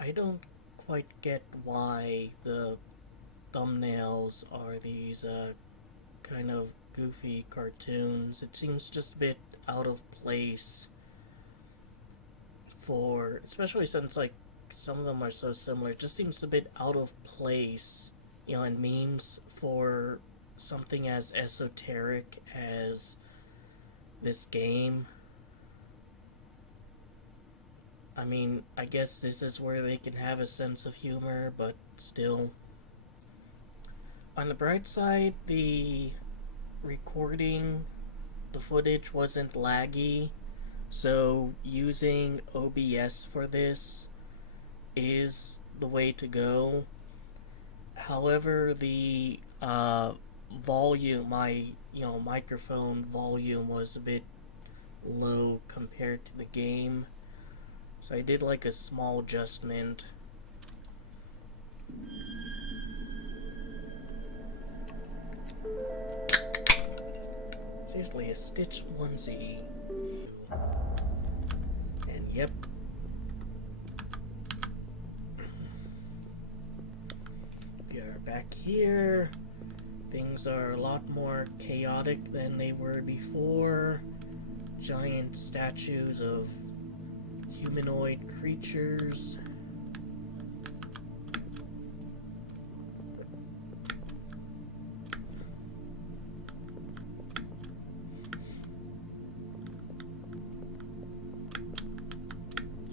I don't quite get why the thumbnails are these kind of goofy cartoons. It seems just a bit out of place for, especially since like some of them are so similar. It just seems a bit out of place, in memes for something as esoteric as this game. I mean, I guess this is where they can have a sense of humor, but still. On the bright side, the recording, the footage wasn't laggy, so using OBS for this is the way to go. However, the volume, my microphone volume was a bit low compared to the game, so I did like a small adjustment. Seriously, a Stitch onesie. And yep. We are back here. Things are a lot more chaotic than they were before. Giant statues of humanoid creatures.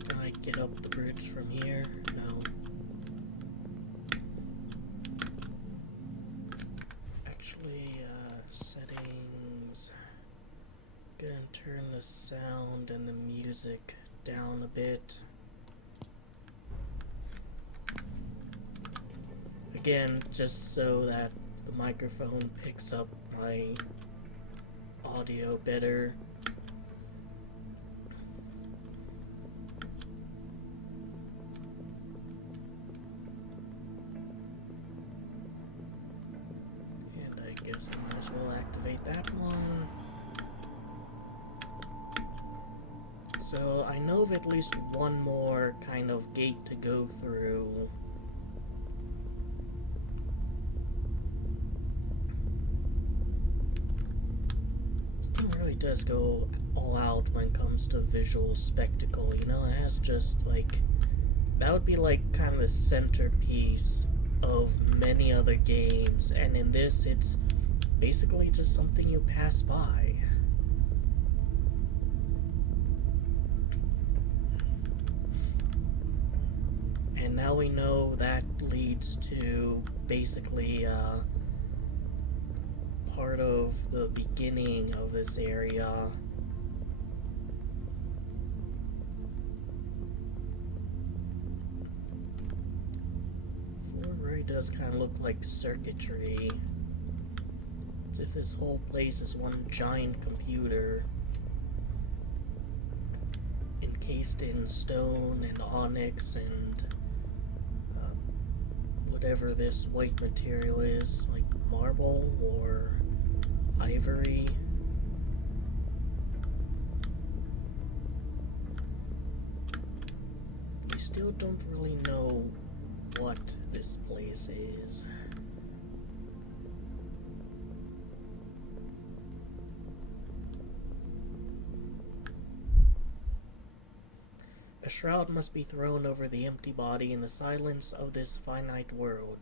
Can I get up the bridge from here? No. Actually, settings. Gonna turn the sound and the music down a bit. Again, just so that the microphone picks up my audio better. And I guess I might as well activate that one. So I know of at least one more kind of gate to go through. This game really does go all out when it comes to visual spectacle, It has just like, that would be like kind of the centerpiece of many other games, and in this it's basically just something you pass by. And now we know that leads to basically part of the beginning of this area. Floor really does kind of look like circuitry. As if this whole place is one giant computer, encased in stone and onyx and whatever this white material is, like marble or ivory. We still don't really know what this place is. A shroud must be thrown over the empty body in the silence of this finite world.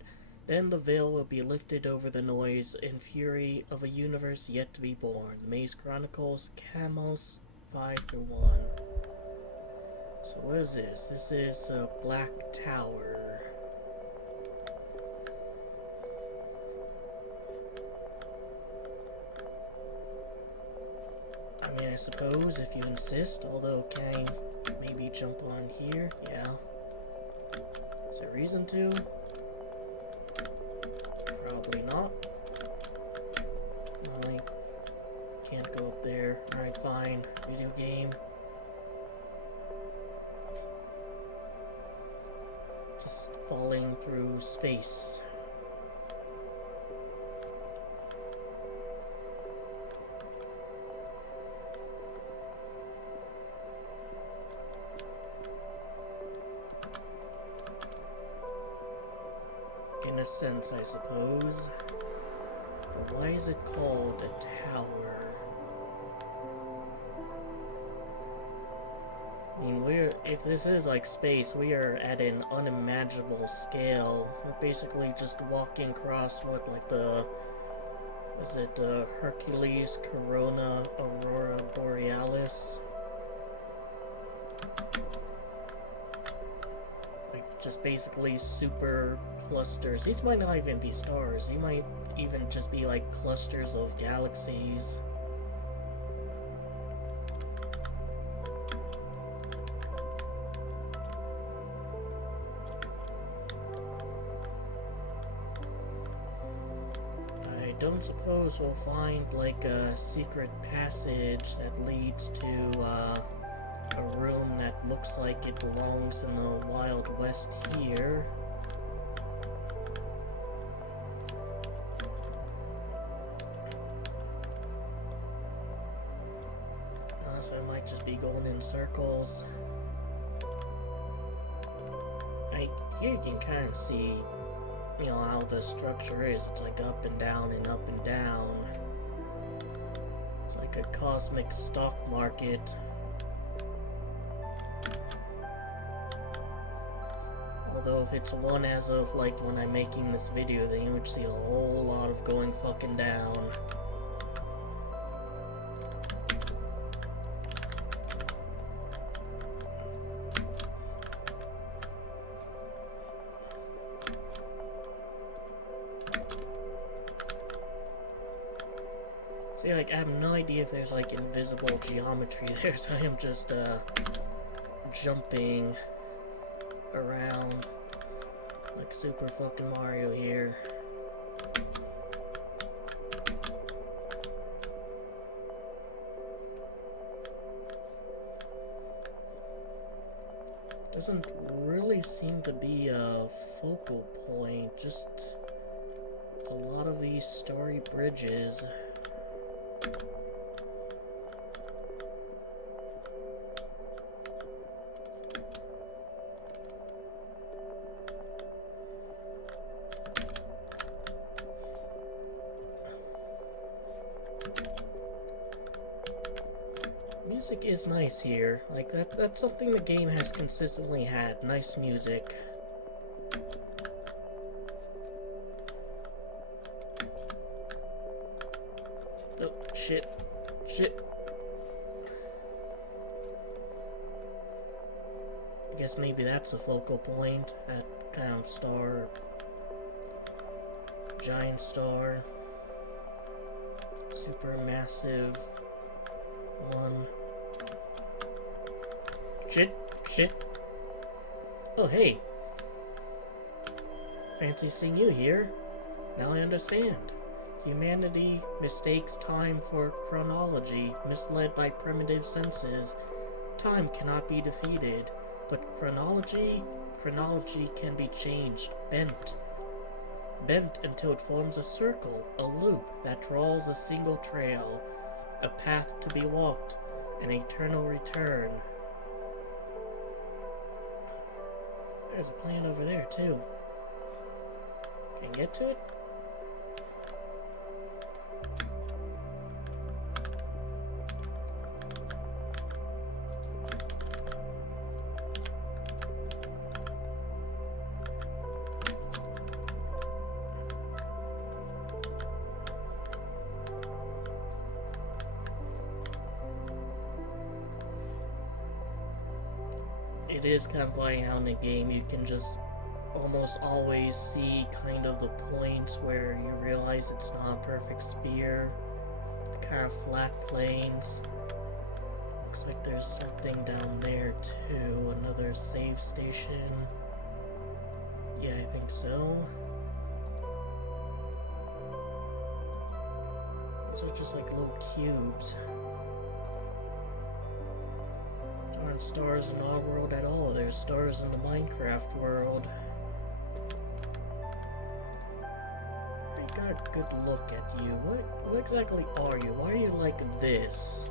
Then the veil will be lifted over the noise and fury of a universe yet to be born. The Maze Chronicles, Camos 5-1. So what is this? This is a Black Tower. I mean, I suppose if you insist, although can I maybe jump on here? Yeah. Is there a reason to? Probably not. I can't go up there. Alright, fine. Video game. Just falling through space. in a sense, I suppose. But why is it called a tower? I mean, if this is like space, we are at an unimaginable scale. We're basically just walking across what, like is it Hercules, Corona, Aurora Borealis? Like, just basically super clusters. These might not even be stars. They might even just be like clusters of galaxies. I don't suppose we'll find like a secret passage that leads to a room that looks like it belongs in the Wild West here. So I might just be going in circles. Here you can kind of see, you know, how the structure is. It's like up and down and up and down. It's like a cosmic stock market. Although if it's one as of like when I'm making this video, then you would see a whole lot of going fucking down. See, like, I have no idea if there's, like, invisible geometry there, so I am just, jumping around like Super fucking Mario here. Doesn't really seem to be a focal point, just a lot of these starry bridges. Music is nice here. Like, that's something the game has consistently had. Nice music. Oh, shit. Shit. I guess maybe that's a focal point. That kind of star. Giant star. Super massive one. Shit. Oh, hey. Fancy seeing you here. Now I understand. Humanity mistakes time for chronology, misled by primitive senses. Time cannot be defeated, but chronology can be changed, bent until it forms a circle, a loop that draws a single trail, a path to be walked, an eternal return. There's a plant over there, too. Can I get to it? It is kind of funny how in the game you can just almost always see kind of the points where you realize it's not a perfect sphere. The kind of flat plains. Looks like there's something down there too. Another save station. Yeah, I think so. These are just like little cubes. Aren't stars in our world at all. There's stars in the Minecraft world. I got a good look at you. What exactly are you? Why are you like this?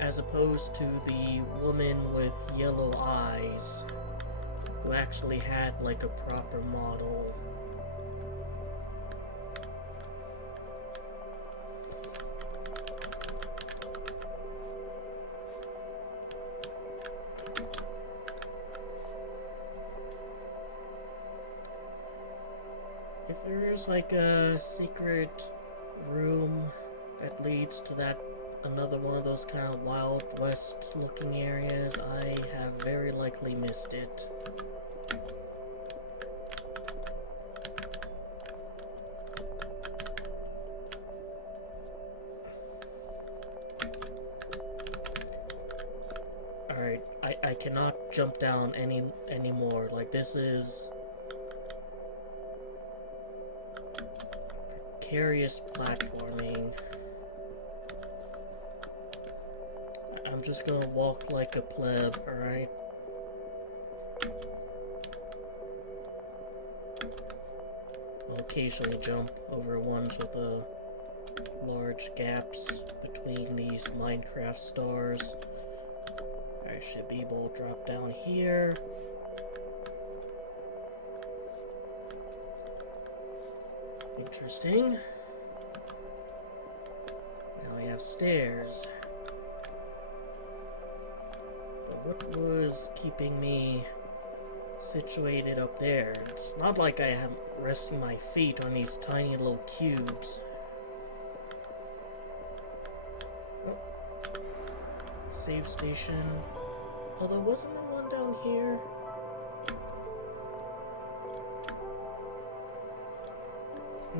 As opposed to the woman with yellow eyes who actually had like a proper model. If there is like a secret room that leads to that another one of those kind of Wild West looking areas, I have very likely missed it. Alright, I cannot jump down anymore. Like, this is precarious platforming. I'm just gonna walk like a pleb, alright? I'll occasionally jump over ones with large gaps between these Minecraft stars. I should be able to drop down here. Interesting. Now we have stairs. But what was keeping me situated up there? It's not like I am resting my feet on these tiny little cubes. Oh. Save station. Although, wasn't there one down here?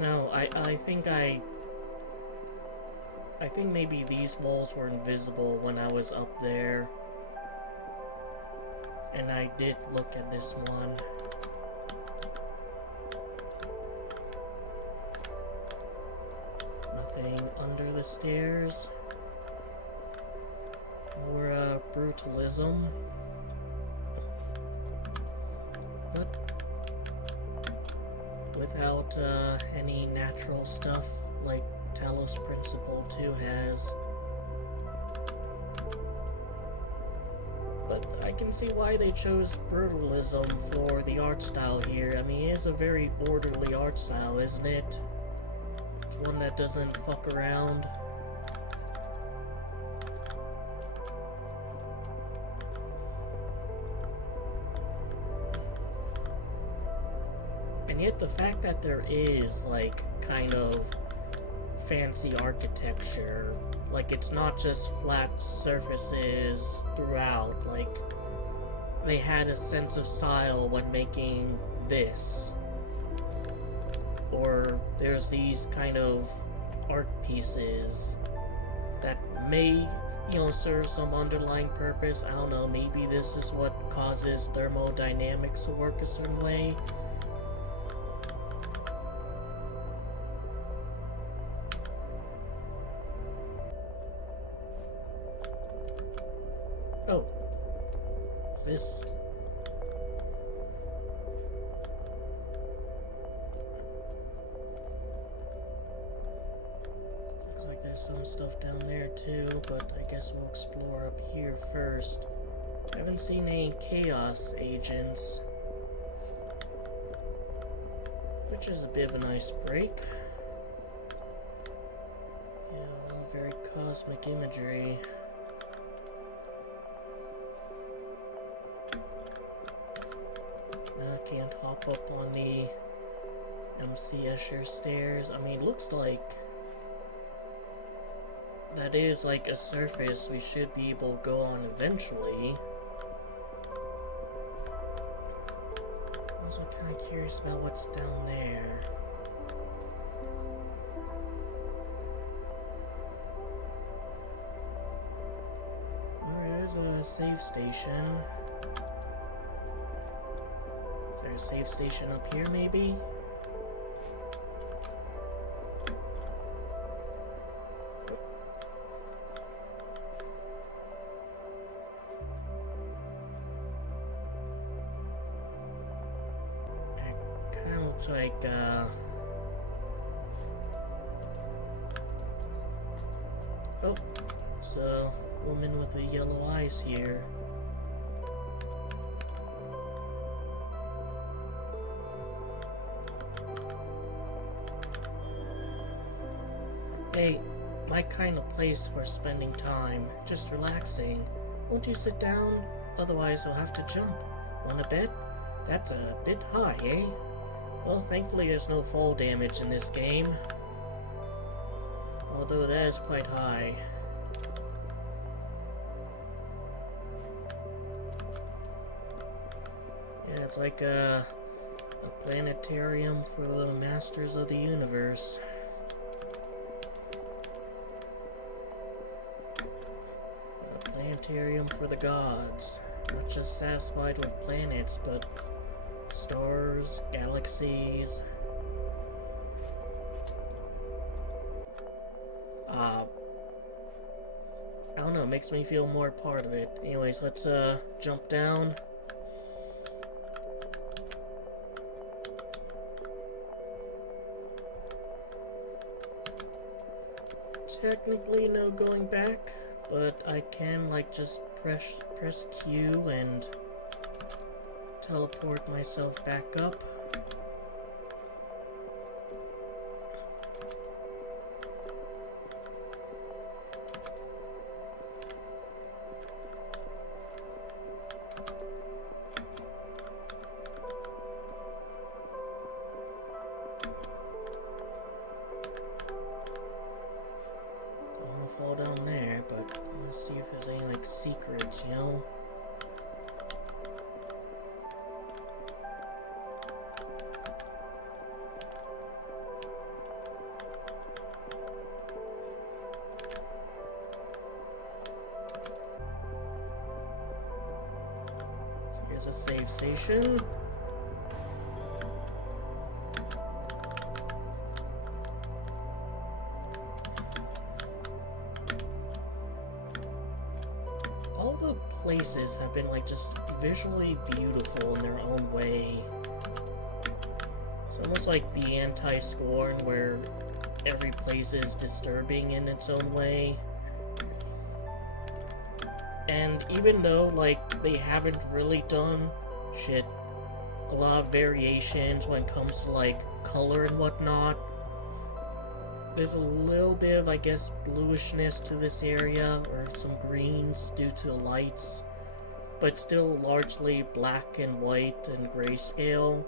No, I think maybe these walls were invisible when I was up there. And I did look at this one. Nothing under the stairs. More brutalism. But without any natural stuff like Talos Principle 2 has. But I can see why they chose brutalism for the art style here. I mean, it is a very orderly art style, isn't it? It's one that doesn't fuck around. And yet the fact that there is, like, kind of fancy architecture, like, it's not just flat surfaces throughout, like, they had a sense of style when making this. Or there's these kind of art pieces that may, you know, serve some underlying purpose. I don't know, maybe this is what causes thermodynamics to work a certain way. Oh, this. Looks like there's some stuff down there too, but I guess we'll explore up here first. I haven't seen any chaos agents, which is a bit of a nice break. Yeah, well, very cosmic imagery. Can't hop up on the MC Escher stairs. I mean, it looks like that is like a surface we should be able to go on eventually. I'm also kind of curious about what's down there. Alright, there's a save station. A save station up here, maybe? It kind of looks like, oh, it's a woman with the yellow eyes here. Hey, my kind of place for spending time, just relaxing. Won't you sit down? Otherwise I'll have to jump. Want a bet? That's a bit high, eh? Well, thankfully there's no fall damage in this game. Although that is quite high. Yeah, it's like a planetarium for the masters of the universe. A planetarium for the gods. Not just satisfied with planets, but stars, galaxies. I don't know, it makes me feel more part of it. Anyways, let's jump down. Technically no going back, but I can like just press Q and teleport myself back up. Fall down there, but let's see if there's any like secrets, you know? So here's a save station. All the places have been like just visually beautiful in their own way. It's almost like the anti-Scorn where every place is disturbing in its own way. And even though like they haven't really done a lot of variations when it comes to like color and whatnot, there's a little bit of, I guess, bluishness to this area, or some greens due to the lights, but still largely black and white and grayscale.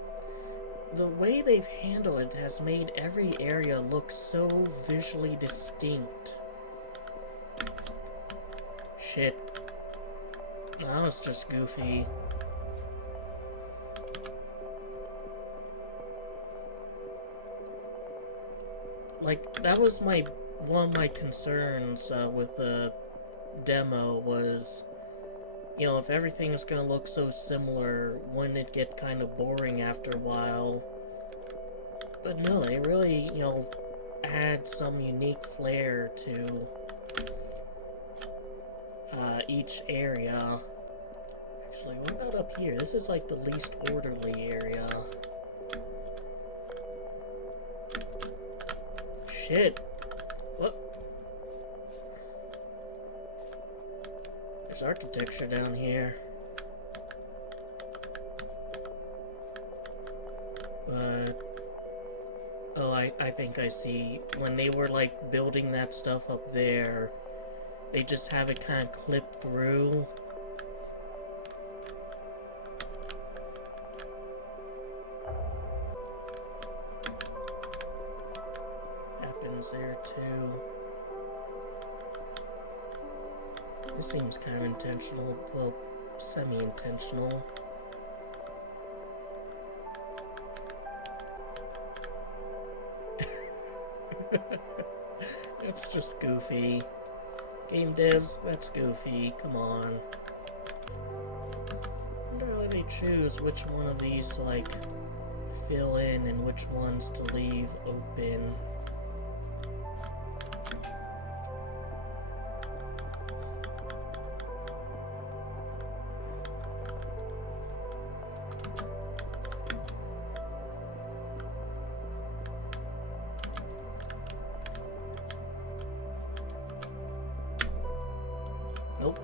The way they've handled it has made every area look so visually distinct. Shit. That was just goofy. Like, that was one of my concerns with the demo was, you know, if everything's gonna look so similar, wouldn't it get kind of boring after a while? But no, they really, you know, add some unique flair to each area. Actually, what about up here? This is like the least orderly area. Shit. What? There's architecture down here. But... oh, I think I see. When they were, like, building that stuff up there, they just have it kind of clipped through. There too. This seems kind of intentional, well, semi-intentional. That's just goofy. Game devs, that's goofy. Come on. I wonder how they choose which one of these to, like, fill in and which ones to leave open. Nope.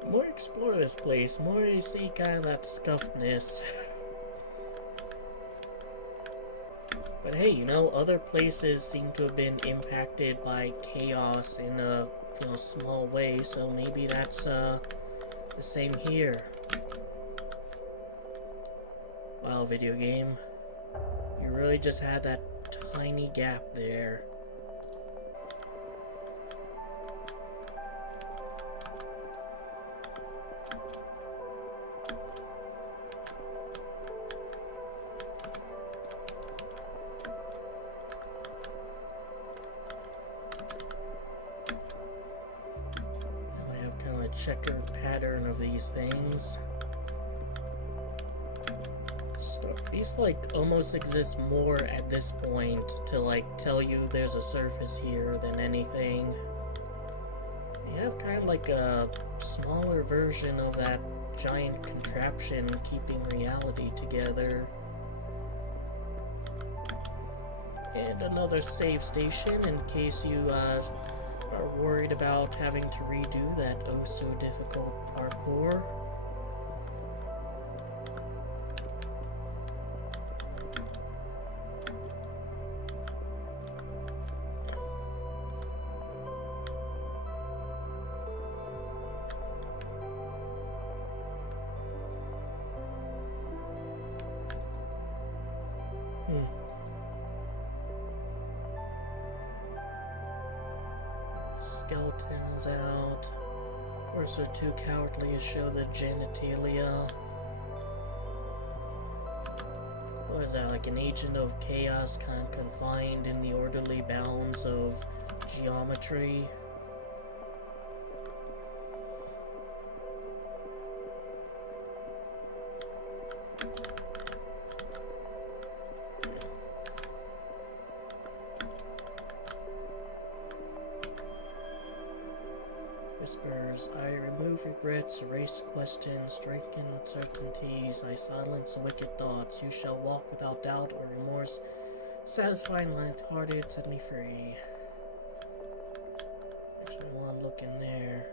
The more you explore this place, the more you see kind of that scuffedness. But hey, you know, other places seem to have been impacted by chaos in a, you know, small way, so maybe that's the same here. Wow, Wow, video game. You really just had that tiny gap there. Checkered pattern of these things. These like almost exist more at this point to like tell you there's a surface here than anything. You have kind of like a smaller version of that giant contraption keeping reality together. And another save station in case you are worried about having to redo that oh so difficult parkour. Skeletons out. Of course, they're too cowardly to show the genitalia. What is that, like an agent of chaos kind of confined in the orderly bounds of geometry? Whispers, I remove regrets, erase questions, strengthen certainties, I silence wicked thoughts. You shall walk without doubt or remorse, satisfying light-hearted, set me free. Actually, I want to look in there.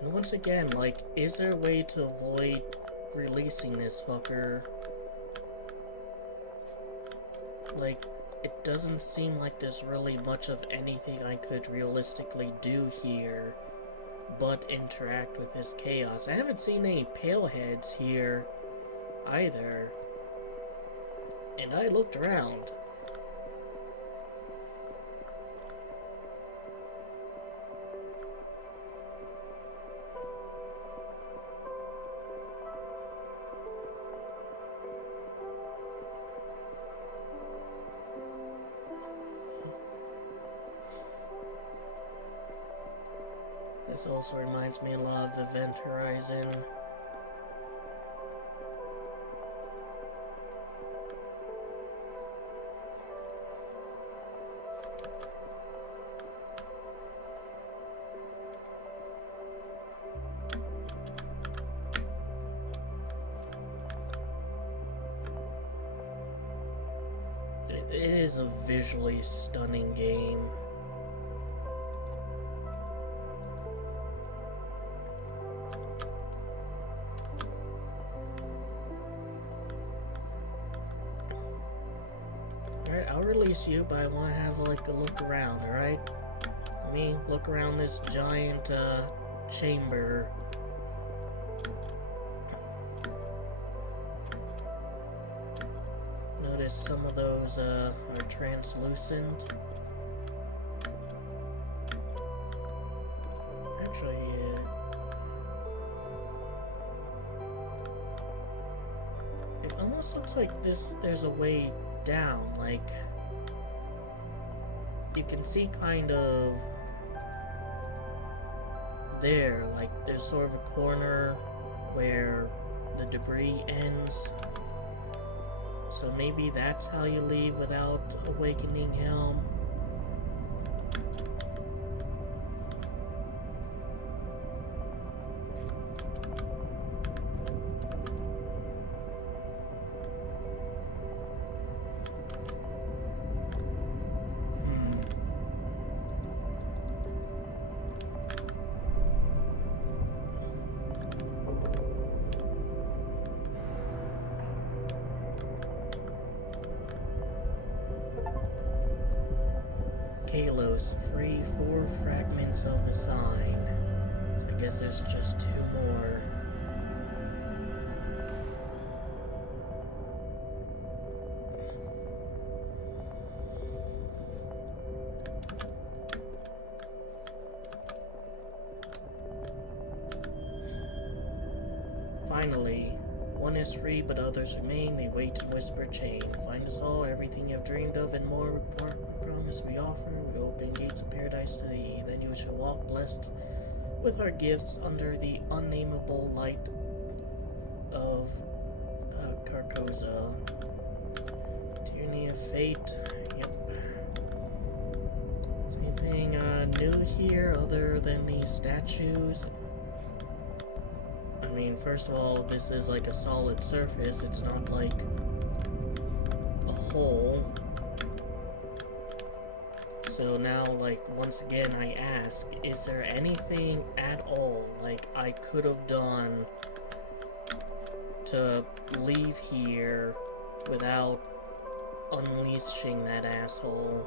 And once again, like, is there a way to avoid releasing this fucker? Like, it doesn't seem like there's really much of anything I could realistically do here but interact with this chaos. I haven't seen any pale heads here either. And I looked around. This also reminds me a lot of Event Horizon. It is a visually stunning game. Alright, I'll release you, but I want to have like a look around, alright? Let me look around this giant chamber. Notice some of those are translucent. Actually, it almost looks like there's a way down, like you can see kind of there, like there's sort of a corner where the debris ends, so maybe that's how you leave without awakening Helm. Kalos, free 4 fragments of the sign. So I guess there's just 2 more. Finally, one is free, but others remain. They wait and whisper chain. Find us all, everything you've dreamed of and more. We promise we offer. We open gates of paradise to thee. Then you shall walk blessed with our gifts under the unnameable light of Carcosa. Tyranny of fate. Yep. Is anything new here other than these statues? I mean, first of all, this is like a solid surface. It's not like a hole. So now, like, once again, I ask, is there anything at all, like, I could have done to leave here without unleashing that asshole?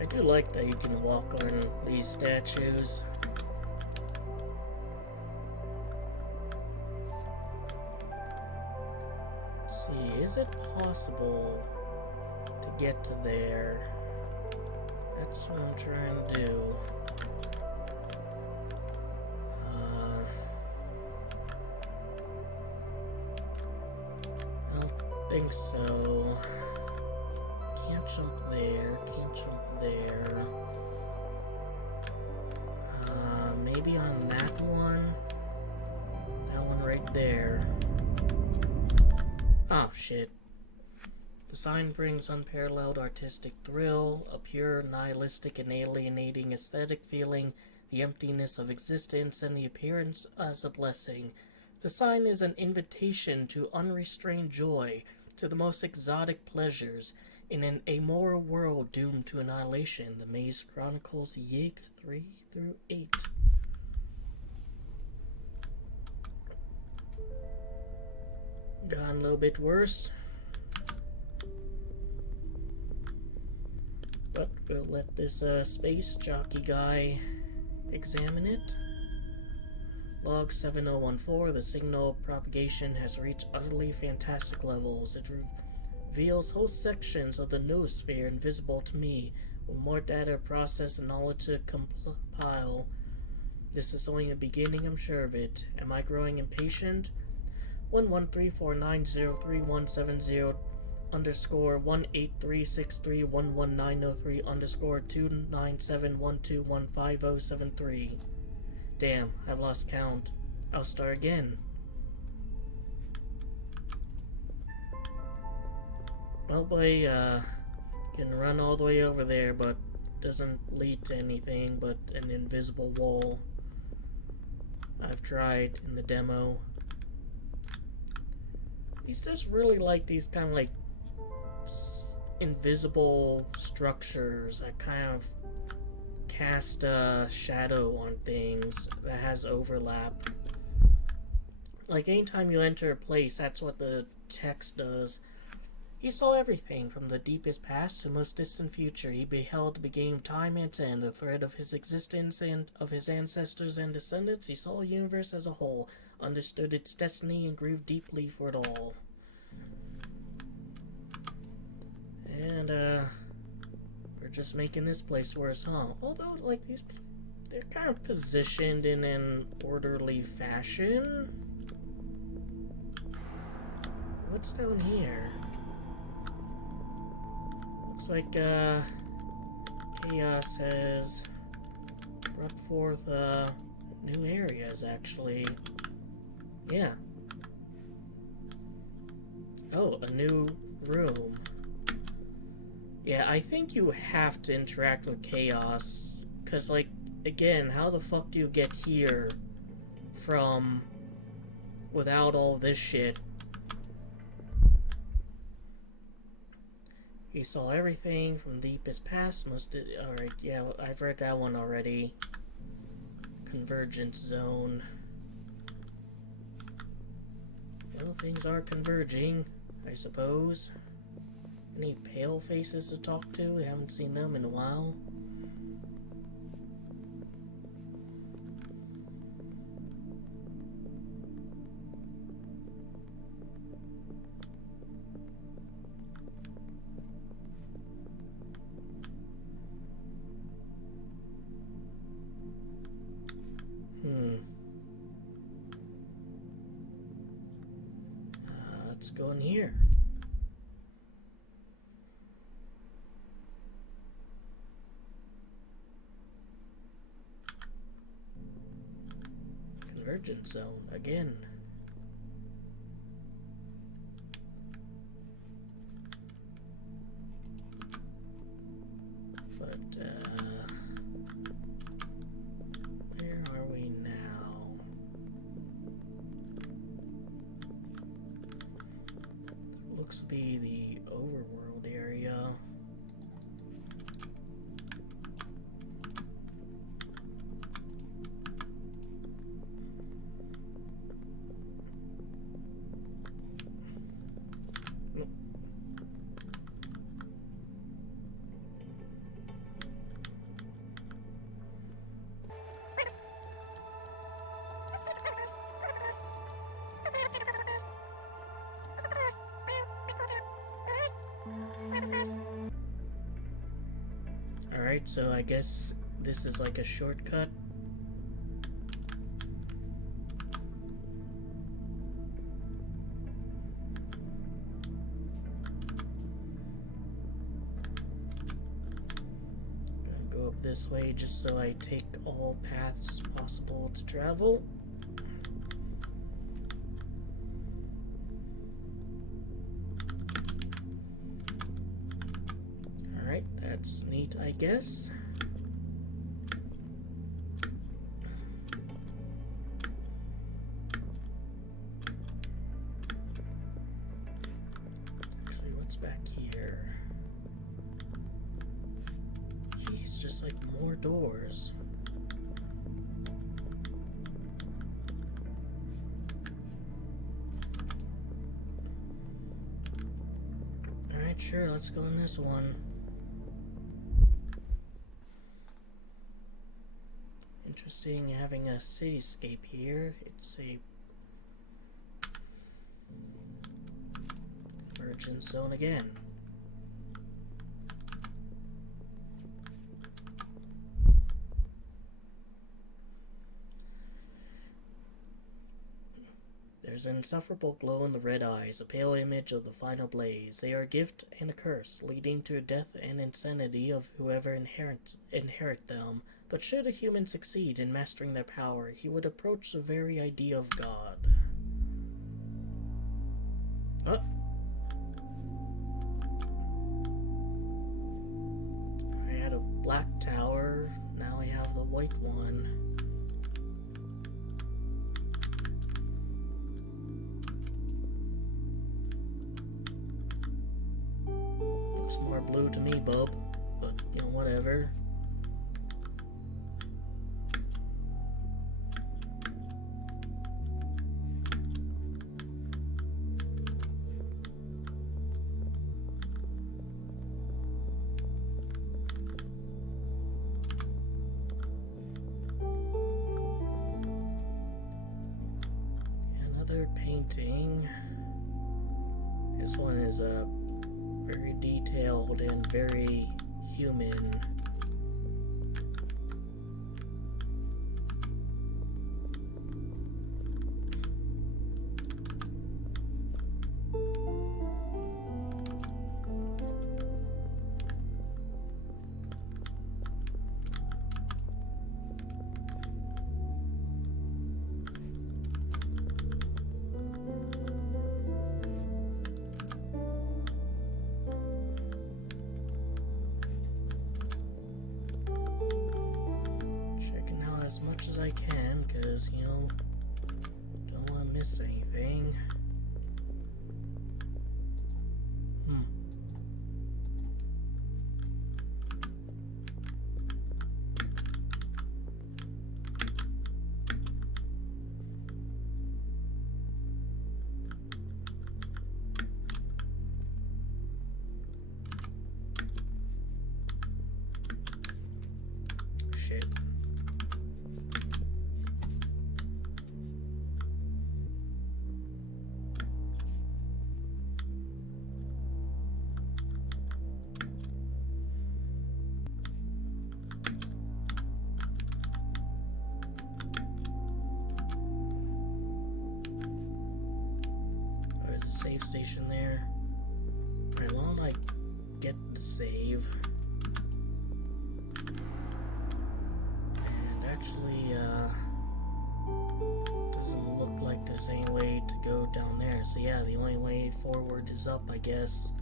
I do like that you can walk on these statues. Let's see, is it possible to get to there? That's what I'm trying to do. I don't think so. Can't jump there, can't jump there. Maybe on that one? That one right there. Oh, shit. The sign brings unparalleled artistic thrill, a pure, nihilistic, and alienating aesthetic feeling, the emptiness of existence, and the appearance as a blessing. The sign is an invitation to unrestrained joy, to the most exotic pleasures, in an amoral world doomed to annihilation. The Maze Chronicles, Yig 3-8. Gone a little bit worse. But we'll let this space jockey guy examine it. Log 7014, the signal propagation has reached utterly fantastic levels. It reveals whole sections of the noosphere invisible to me, with more data processed and knowledge to compile. This is only the beginning, I'm sure of it. Am I growing impatient? 11349031170 underscore 183631190 underscore 29712150073. Damn, I've lost count. I'll start again. Nobody can run all the way over there, but doesn't lead to anything but an invisible wall. I've tried in the demo. These just really like these kind of like invisible structures that kind of cast a shadow on things that has overlap. Like anytime you enter a place, that's what the text does. He saw everything from the deepest past to most distant future. He beheld the beginning of time and end, the thread of his existence and of his ancestors and descendants. He saw the universe as a whole, understood its destiny, and grieved deeply for it all. And, we're just making this place worse, huh? Although, like, they're kind of positioned in an orderly fashion. What's down here? Looks like, Chaos has brought forth new areas, actually. Yeah. Oh, a new room. Yeah, I think you have to interact with chaos, because, like, again, how the fuck do you get here from without all this shit? He saw everything from the deepest past. Alright, yeah, I've read that one already. Convergence zone. Well, things are converging, I suppose. Any pale faces to talk to? We haven't seen them in a while. Let's go in here. Convergence zone again. But where are we now? Looks to be the overworld area. Alright, so I guess this is like a shortcut. Gonna go up this way just so I take all paths possible to travel. Alright, that's neat, I guess. Actually, what's back here? Jeez, just like more doors. Alright, sure, let's go in this one. Interesting having a cityscape here. It's a convergence zone again. There's an insufferable glow in the red eyes, a pale image of the final blaze. They are a gift and a curse, leading to death and insanity of whoever inherit them. But should a human succeed in mastering their power, he would approach the very idea of God. Oh. I had a black tower, now I have the white one. Looks more blue to me, bub, but, you know, whatever. Painting. This one is very detailed and very human. as much as I can, because, you know, don't want to miss anything. Shit. There's a save station there. Alright, why don't I get the save? Actually, doesn't look like there's any way to go down there. So yeah, the only way forward is up, I guess.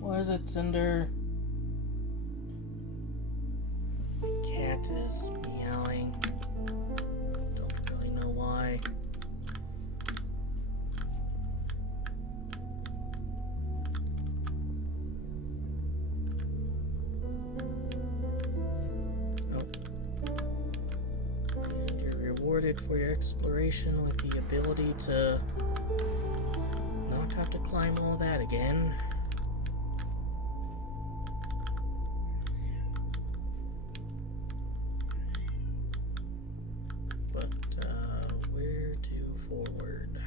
What is it, Cinder? My cat is meowing. Don't really know why. For your exploration with the ability to not have to climb all that again. But, where to forward?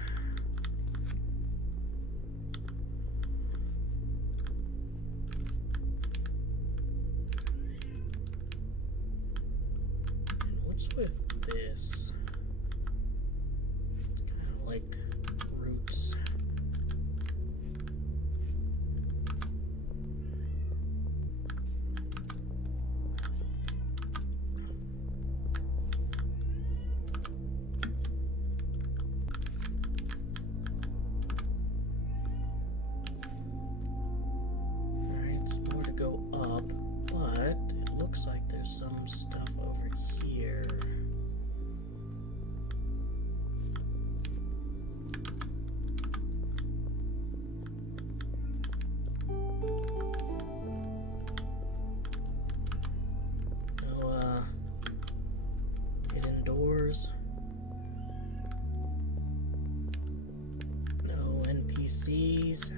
And what's with this? Like roots. Alright, there's more to go up, but it looks like there's some stuff over here. No NPCs.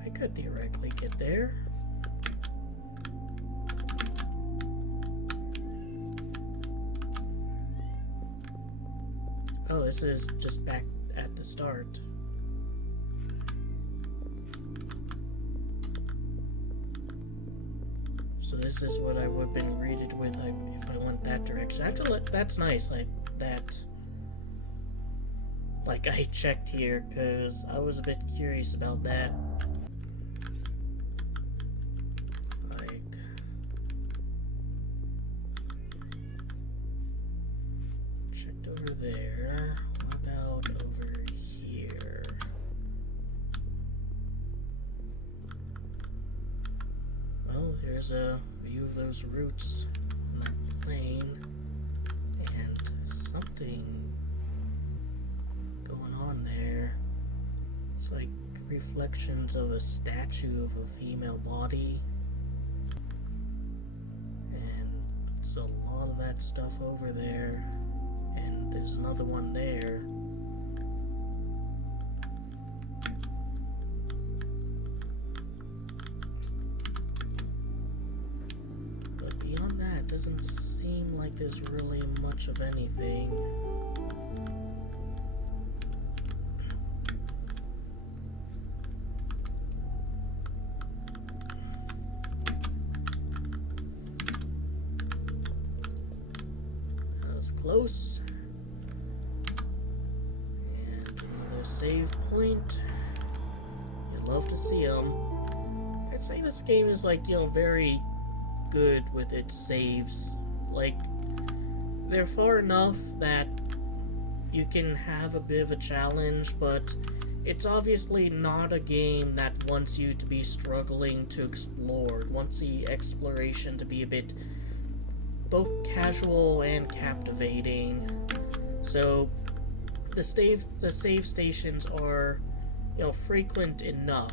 I could theoretically get there. Oh, this is just back at the start. So this is what I would have been greeted with if I went that direction. Actually, that's nice. Like I checked here because I was a bit curious about that. Like, checked over there. What about over here? Well, here's a view of those roots on that plane, and something going on there. It's like reflections of a statue of a female body, and there's a lot of that stuff over there, and there's another one there. Doesn't seem like there's really much of anything. That was close. And another save point. You love to see them. I'd say this game is like, very good with its saves. Like, they're far enough that you can have a bit of a challenge, but it's obviously not a game that wants you to be struggling to explore. It wants the exploration to be a bit both casual and captivating. So the save stations are, frequent enough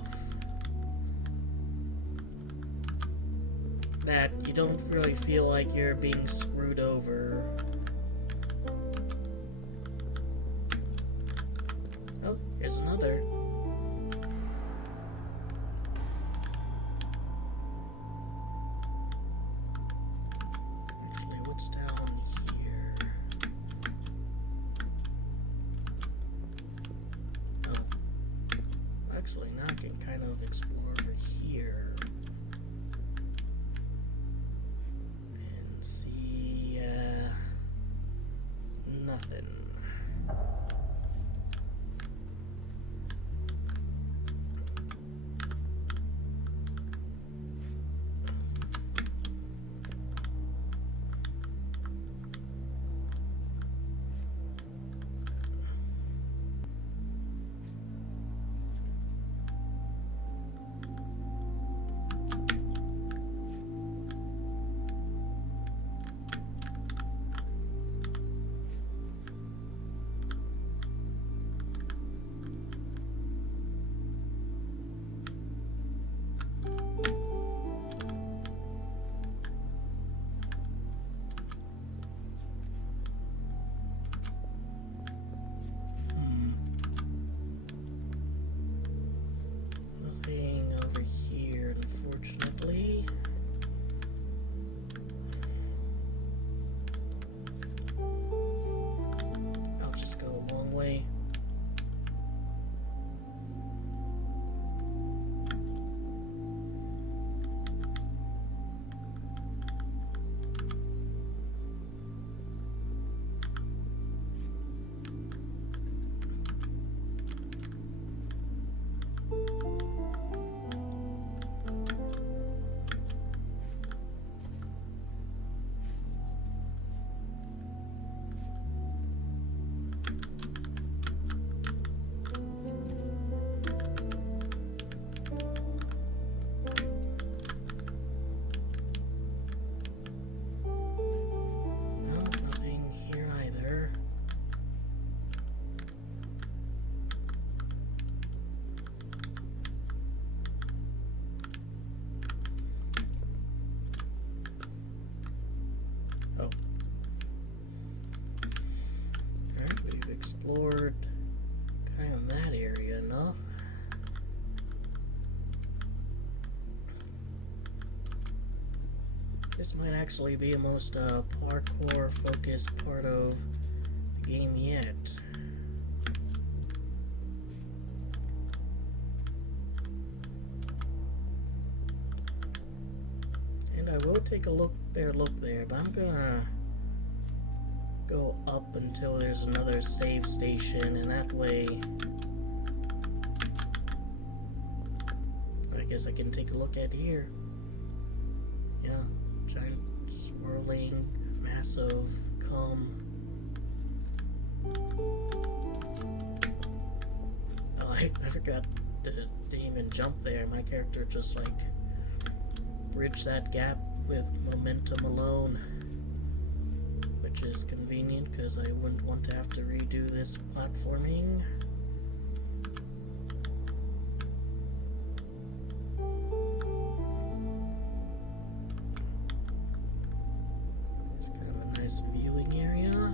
that you don't really feel like you're being screwed over. Oh, here's another. Actually, what's down here? Oh. Actually, now I can kind of explore over here. And see, nothing. Nothing over here, unfortunately. I'll just go a long way. Explored kind of that area enough. This might actually be the most parkour focused part of the game yet. And I will take a look there, but I'm gonna go up until there's another save station, and that way I guess I can take a look at here. Yeah, giant swirling massive cum. Oh, I forgot to even jump there. My character just like bridged that gap with momentum alone, which is convenient because I wouldn't want to have to redo this platforming. It's kind of a nice viewing area.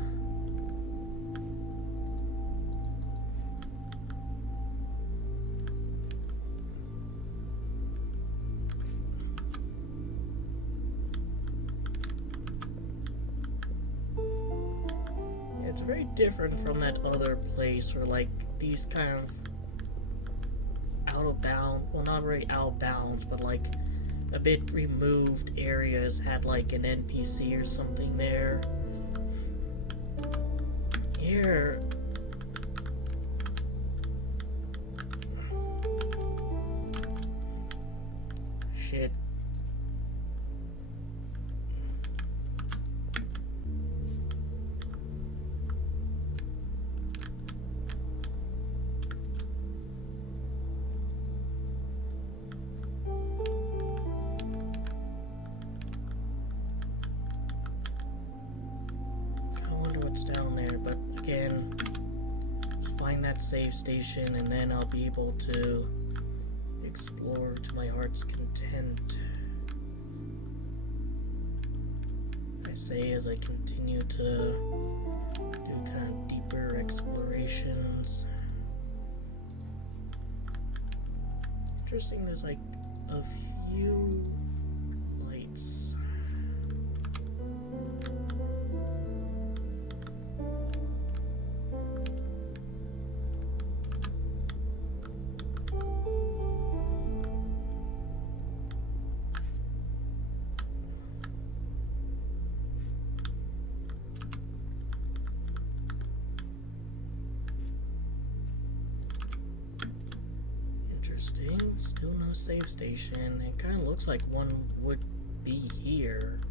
It's very different from that other place where like these kind of out of bounds, well not really out of bounds, but like a bit removed areas had like an NPC or something there. Here shit. I wonder what's down there, but again, find that save station and then I'll be able to explore to my heart's content. I say as I continue to do kind of deeper explorations. Interesting, there's like a few lights. Interesting. Still no save station. It kind of looks like one would be here.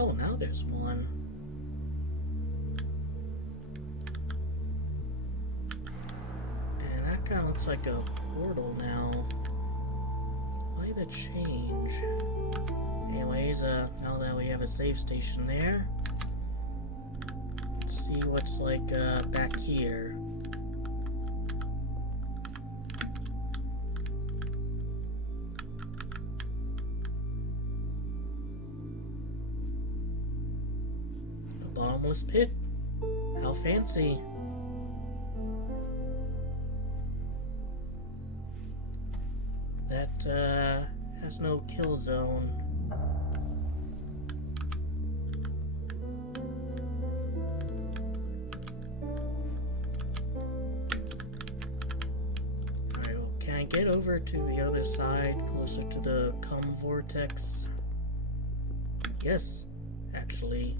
Oh, now there's one. And that kind of looks like a portal now. Why the change? Anyways, now that we have a save station there, let's see what's like back here. Bottomless pit. How fancy. That has no kill zone. Alright, well, can I get over to the other side, closer to the cum vortex? Yes, actually.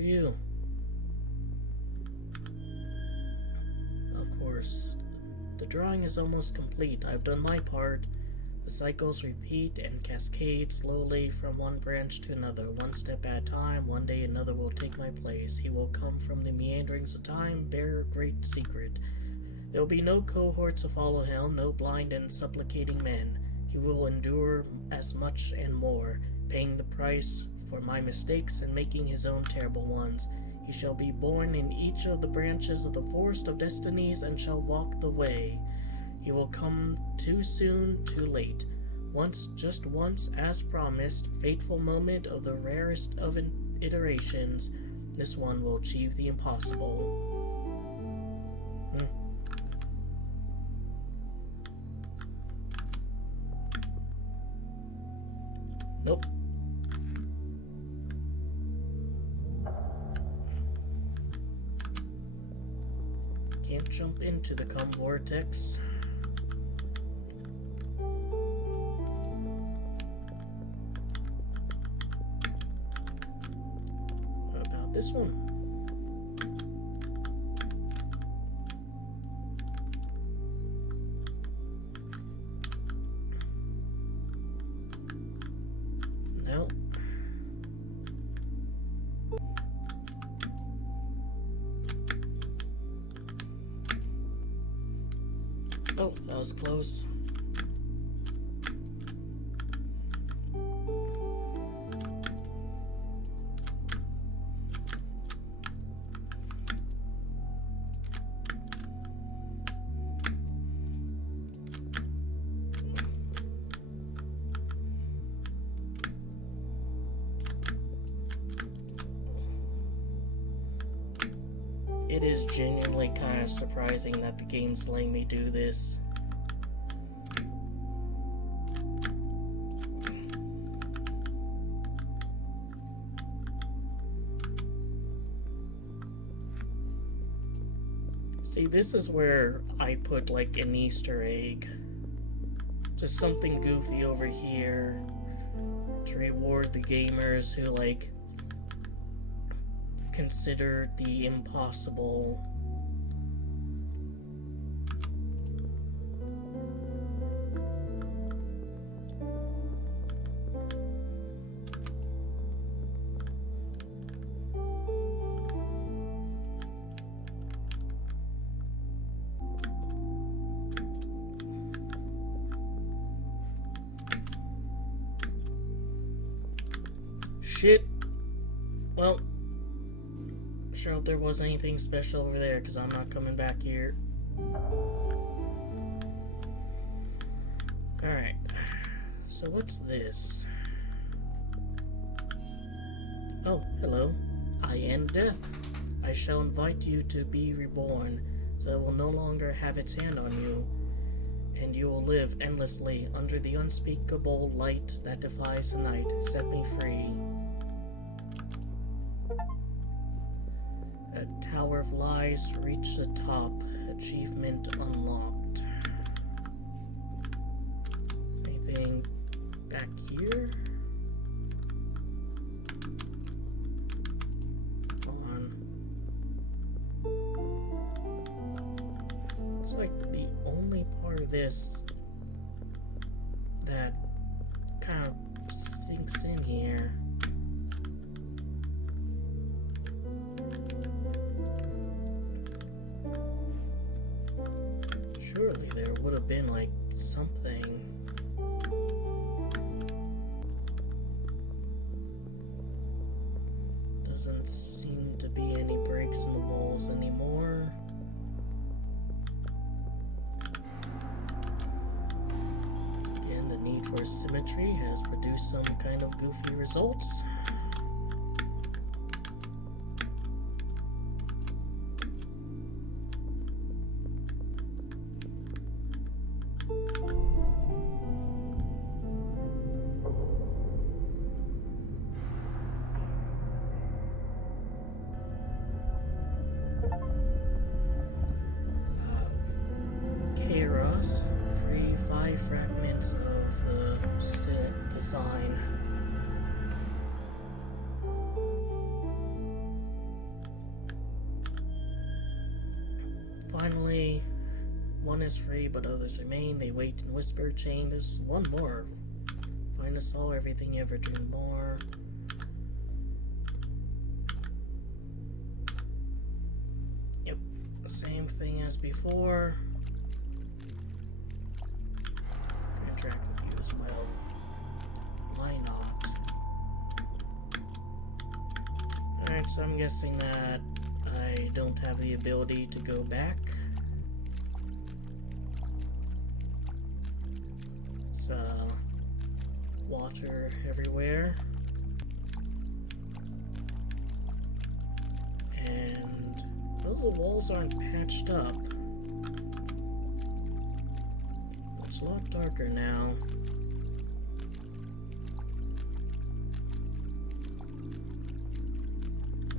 You. Of course, the drawing is almost complete. I've done my part. The cycles repeat and cascade slowly from one branch to another, one step at a time. One day another will take my place. He will come from the meanderings of time, bear a great secret. There will be no cohorts to follow him, no blind and supplicating men. He will endure as much and more, paying the price for my mistakes and making his own terrible ones. He shall be born in each of the branches of the forest of destinies and shall walk the way. He will come too soon, too late. Once, just once, as promised, fateful moment of the rarest of iterations, this one will achieve the impossible. Nope. Can't jump into the cum vortex. What about this one? No. Oh, that was close. it is genuinely kind of surprising that the game's letting me do this. See, this is where I put like an Easter egg. Just something goofy over here to reward the gamers who like consider the impossible. Shit. Well, sure hope there wasn't anything special over there, because I'm not coming back here. Alright. So what's this? Oh, hello. I am death. I shall invite you to be reborn, so it will no longer have its hand on you, and you will live endlessly under the unspeakable light that defies the night. Set me free. A tower of lies, reach the top. Achievement unlocked. Anything back here? It's like the only part of this that kind of sinks in here. Surely there would have been like something. Doesn't seem to be any breaks in the walls anymore. Again, the need for symmetry has produced some kind of goofy results. Free 5 fragments of the sign. Finally, one is free, but others remain. They wait and whisper, chain. There's one more. Find us all, everything you ever dreamed more. Yep, same thing as before. Interact with you as well. Why not? Alright, so I'm guessing that I don't have the ability to go back. So, water everywhere. And, well, the walls aren't patched up. It's a lot darker now.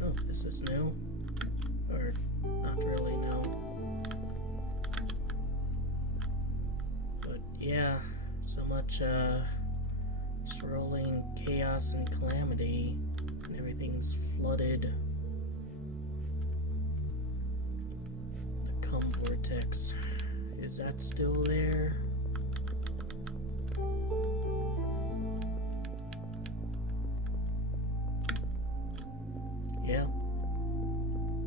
Oh, this is new. Or, not really new. But, yeah, so much, swirling chaos and calamity, and everything's flooded. The cum vortex. Is that still there? Yeah,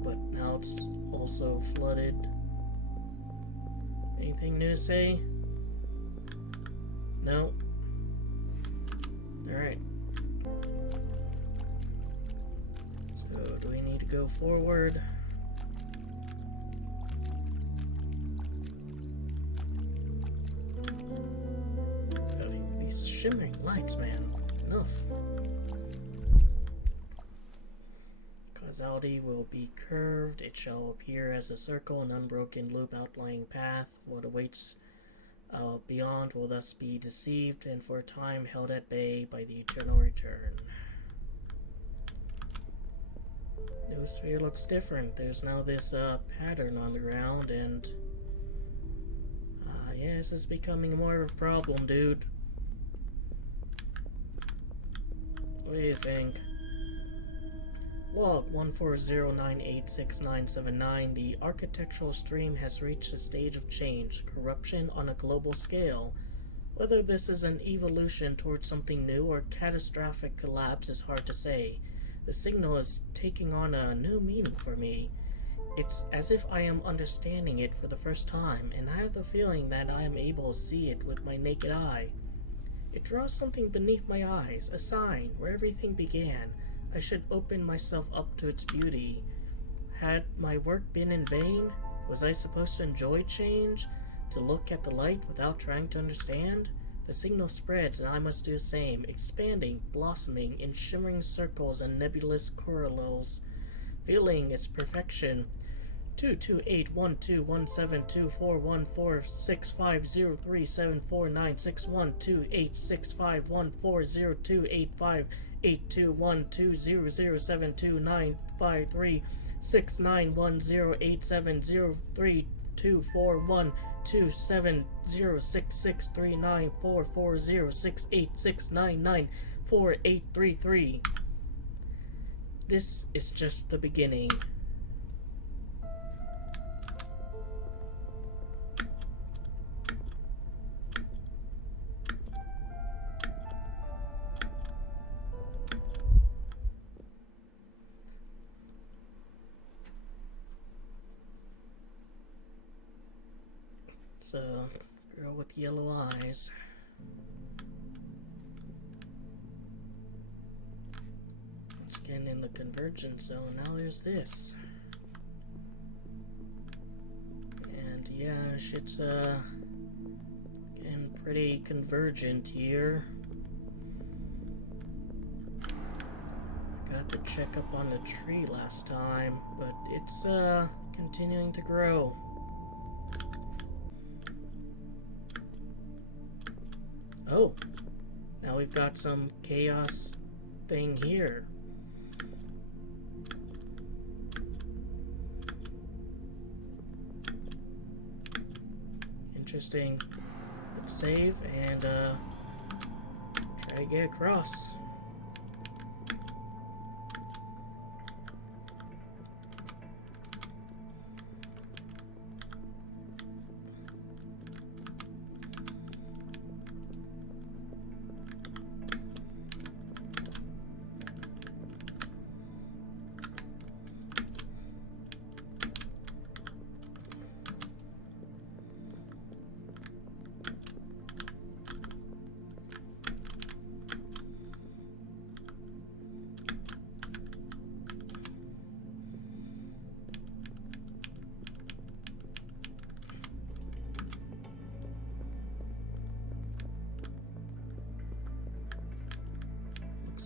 but now it's also flooded. Anything new to say? No? Alright. So, do we need to go forward? These shimmering lights, man. Enough. Causality will be curved. It shall appear as a circle, an unbroken loop outlining path. What awaits beyond will thus be deceived and for a time held at bay by the eternal return. New sphere looks different. There's now this pattern on the ground, and yeah, this is becoming more of a problem, dude. What do you think? Log 140986979. The architectural stream has reached a stage of change, corruption on a global scale. Whether this is an evolution towards something new or catastrophic collapse is hard to say. The signal is taking on a new meaning for me. It's as if I am understanding it for the first time, and I have the feeling that I am able to see it with my naked eye. It draws something beneath my eyes, a sign where everything began. I should open myself up to its beauty. Had my work been in vain? Was I supposed to enjoy change? To look at the light without trying to understand? The signal spreads and I must do the same, expanding, blossoming in shimmering circles and nebulous corollas. Feeling its perfection. 2281526524146502729536914068994406869948833. This is just the beginning. So, girl with yellow eyes. It's getting in the convergence zone. Now there's this. And yeah, shit's getting pretty convergent here. Forgot to check up on the tree last time, but it's continuing to grow. Oh, now we've got some chaos thing here. Interesting. Let's save and try to get across.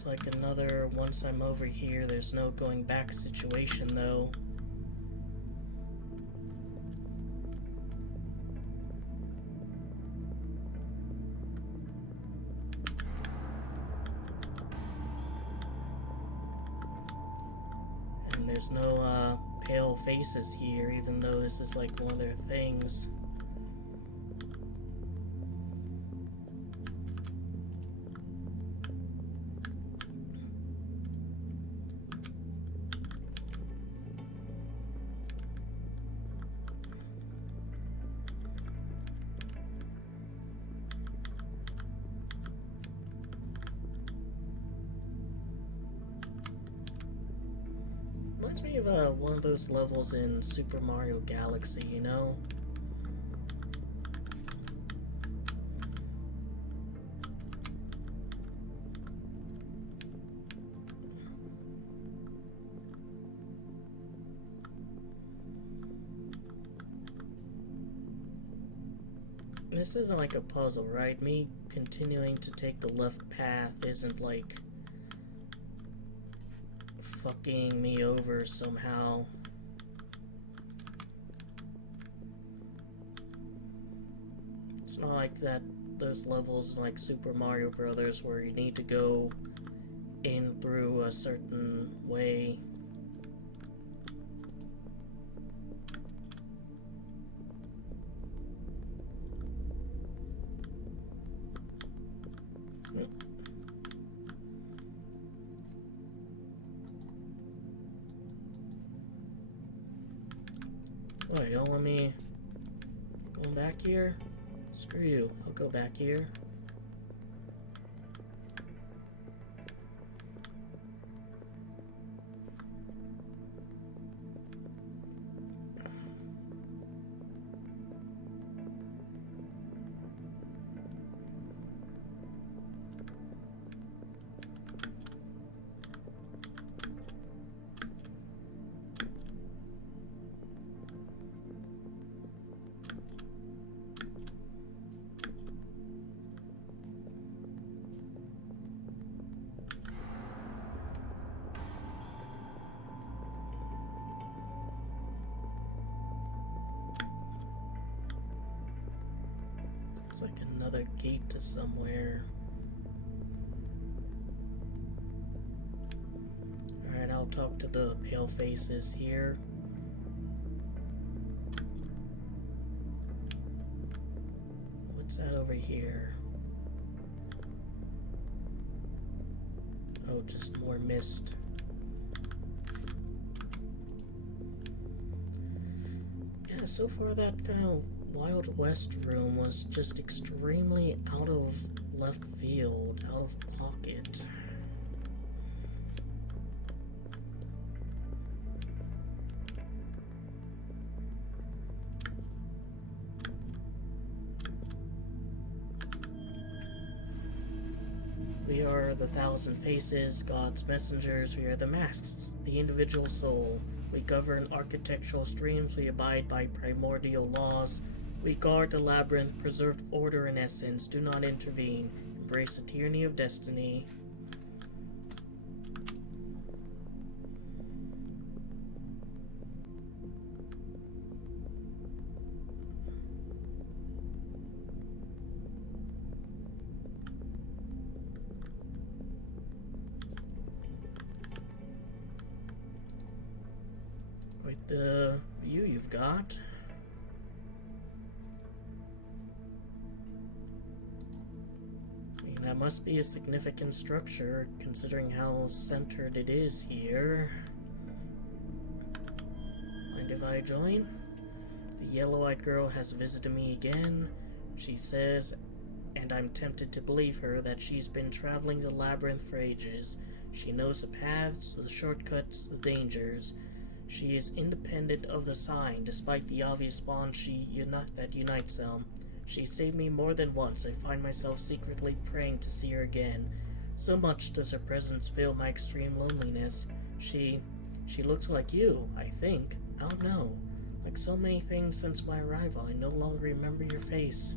Like another once I'm over here there's no going back situation though. And there's no pale faces here, even though this is like one of their things. Reminds me of one of those levels in Super Mario Galaxy, you know? This isn't like a puzzle, right? Me continuing to take the left path isn't like fucking me over somehow. It's not like that those levels like Super Mario Brothers where you need to go in through a certain way. What, you don't let me go back here? Screw you, I'll go back here. It's like another gate to somewhere. Alright, I'll talk to the pale faces here. What's that over here? Oh, just more mist. Yeah, so far that kind of Wild West room was just extremely out of left field, out of pocket. We are the Thousand Faces, God's messengers. We are the masks, the individual soul. We govern architectural streams. We abide by primordial laws. We guard the labyrinth, preserve order and essence. Do not intervene. Embrace the tyranny of destiny. Quite the view you've got. That must be a significant structure, considering how centered it is here. Mind if I join? The yellow-eyed girl has visited me again. She says, and I'm tempted to believe her, that she's been traveling the labyrinth for ages. She knows the paths, the shortcuts, the dangers. She is independent of the sign, despite the obvious bond that unites them. She saved me more than once. I find myself secretly praying to see her again. So much does her presence fill my extreme loneliness. She looks like you, I think. I don't know. Like so many things since my arrival, I no longer remember your face.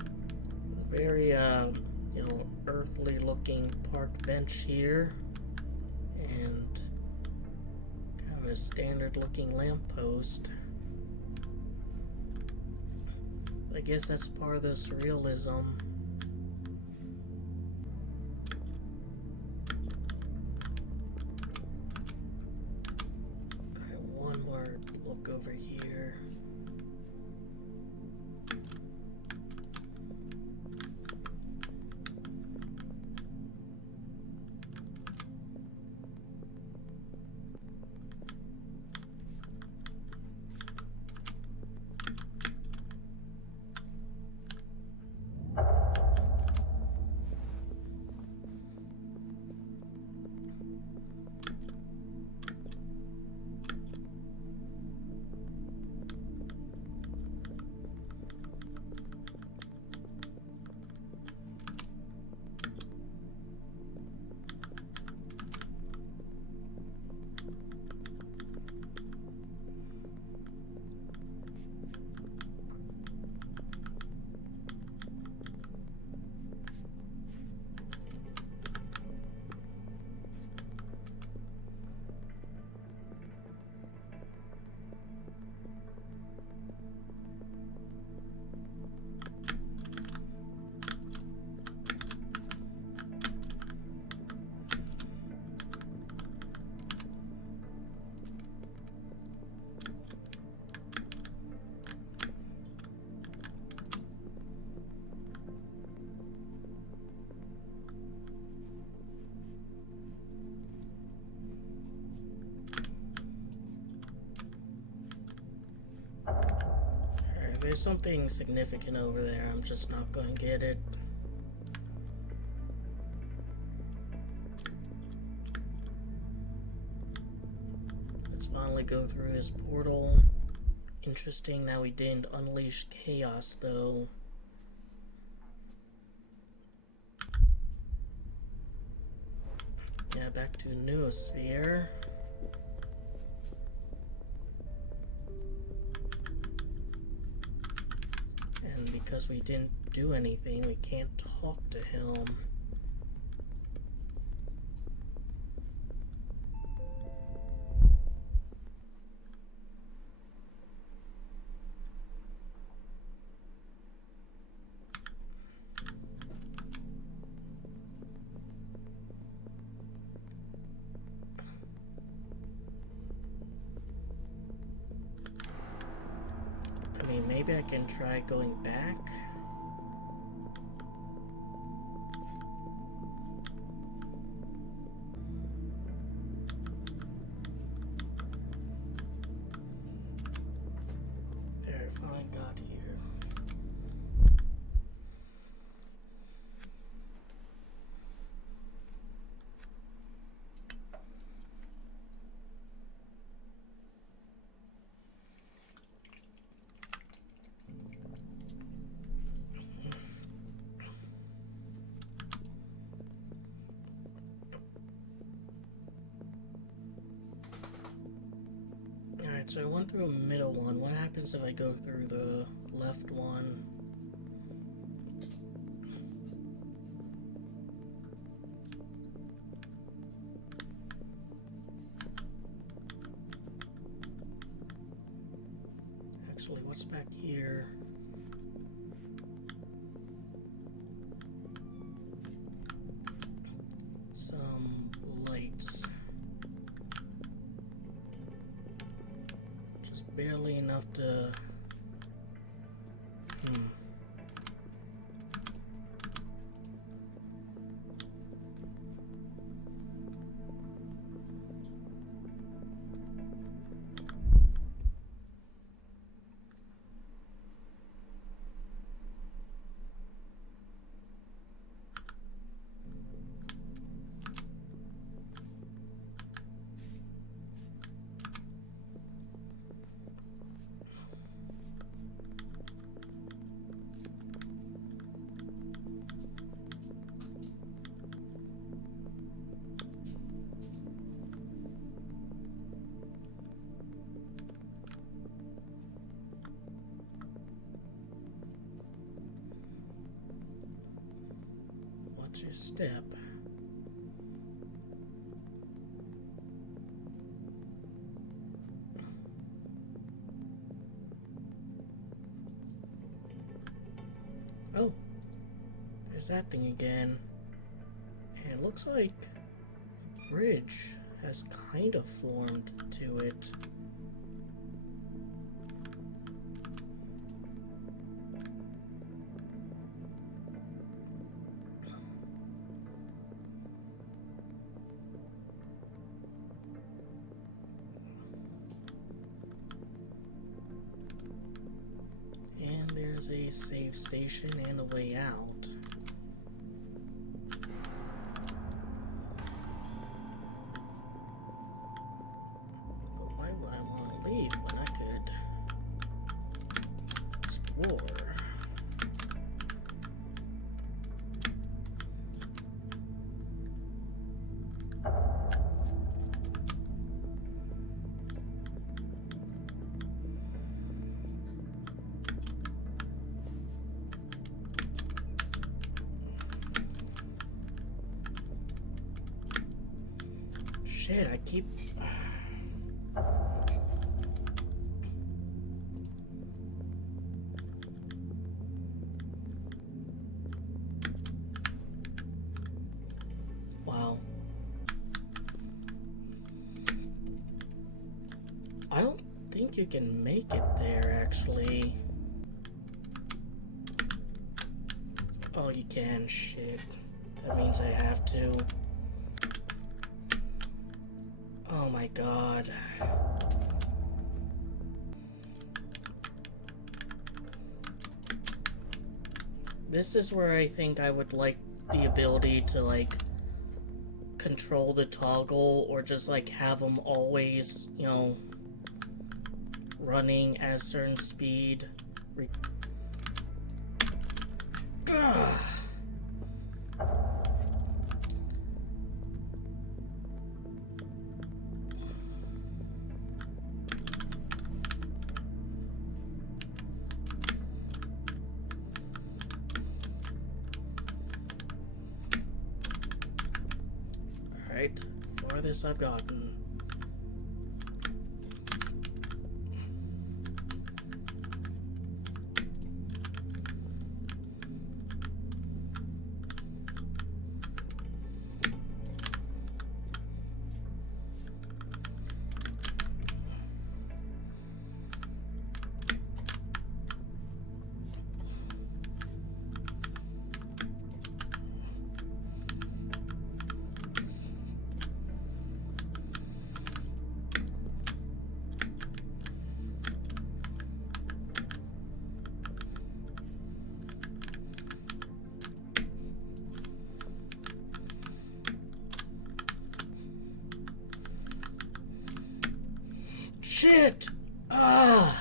A very, earthly looking park bench here. And kind of a standard looking lamppost. I guess that's part of the surrealism. Alright, one more look over here. there's something significant over there. I'm just not going to get it. Let's finally go through this portal. Interesting that we didn't unleash chaos, though. Yeah, back to Noosphere. And because we didn't do anything, we can't talk to him. Maybe I can try going back. There, finally got here. So I went through a middle one. What happens if I go through the left one? Actually, what's back here? Some lights. Barely enough to... What's your step? Oh, there's that thing again. And it looks like a bridge has kind of formed to it. There's a save station and a way out. But why would I want to leave when I could explore? Shit, I keep... Wow. I don't think you can make it there, actually. Oh, you can. Shit. That means I have to... Oh my god. This is where I think I would like the ability to, like, control the toggle, or just, like, have them always, you know, running at a certain speed. Ugh. Alright, farthest I've gotten. Shit! Ah!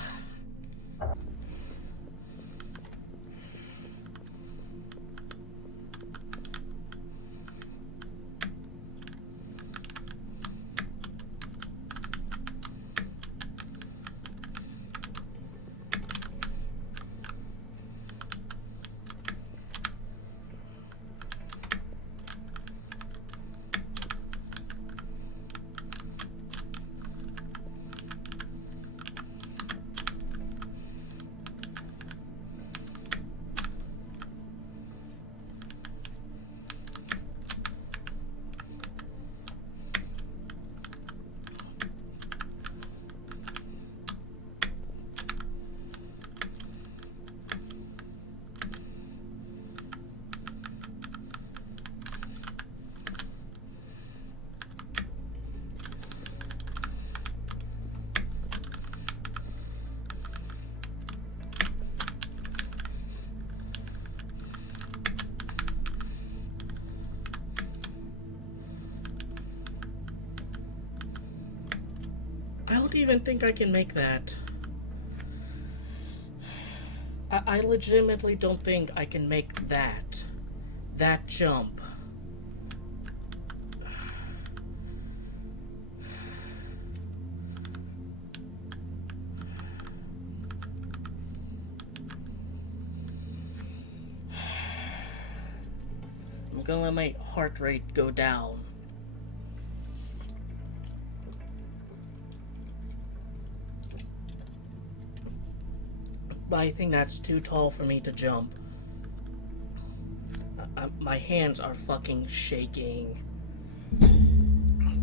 I don't even think I can make that. I legitimately don't think I can make that. That jump. I'm gonna let my heart rate go down. But I think that's too tall for me to jump. My hands are fucking shaking.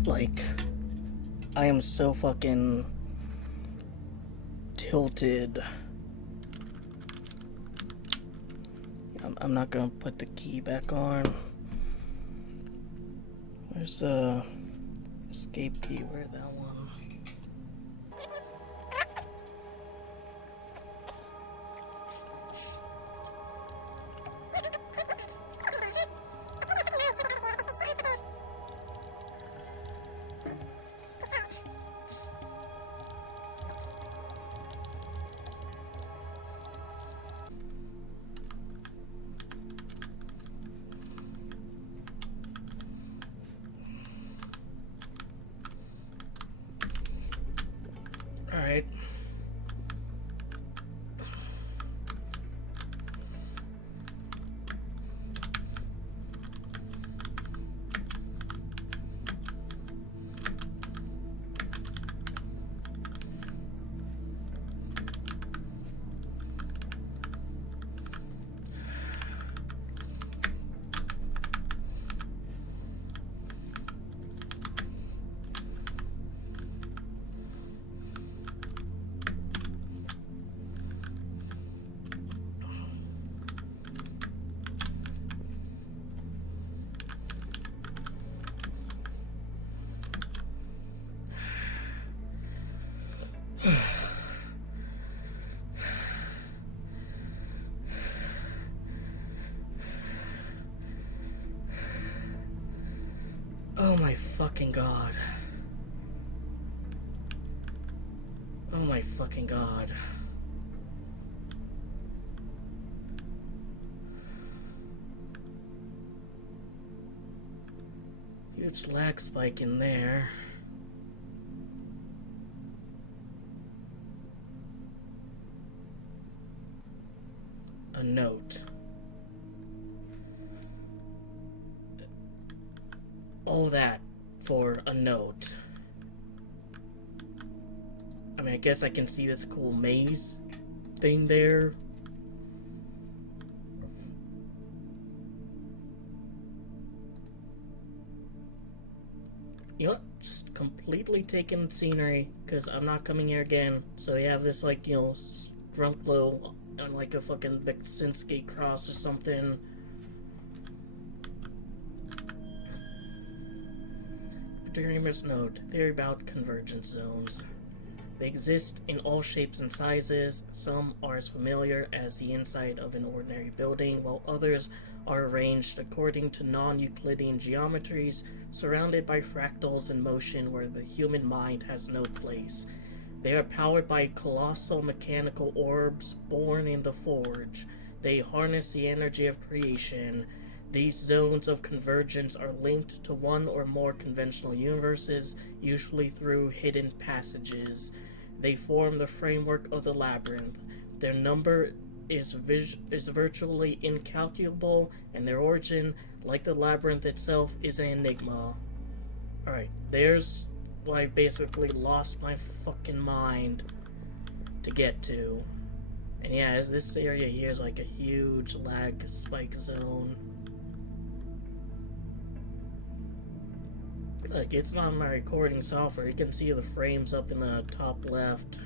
Like, I am so fucking tilted. I'm not gonna put the key back on. Where's the escape key? Where's that one? Oh my fucking god. Oh my fucking god. Huge lag spike in there. A note. All that for a note. I mean, I guess I can see this cool maze thing there. You know what? Just completely taking scenery, because I'm not coming here again. So you have this, like, you know, Strunklow on, like, a fucking Beksinski cross or something. Dreamer's note. Theory about convergence zones. They exist in all shapes and sizes. Some are as familiar as the inside of an ordinary building, while others are arranged according to non-Euclidean geometries, surrounded by fractals in motion where the human mind has no place. They are powered by colossal mechanical orbs born in the forge. They harness the energy of creation. These zones of convergence are linked to one or more conventional universes, usually through hidden passages. They form the framework of the labyrinth. Their number is virtually incalculable, and their origin, like the labyrinth itself, is an enigma. Alright, there's what I basically lost my fucking mind to get to. And yeah, this area here is like a huge lag spike zone. Look, it's not my recording software. You can see the frames up in the top left.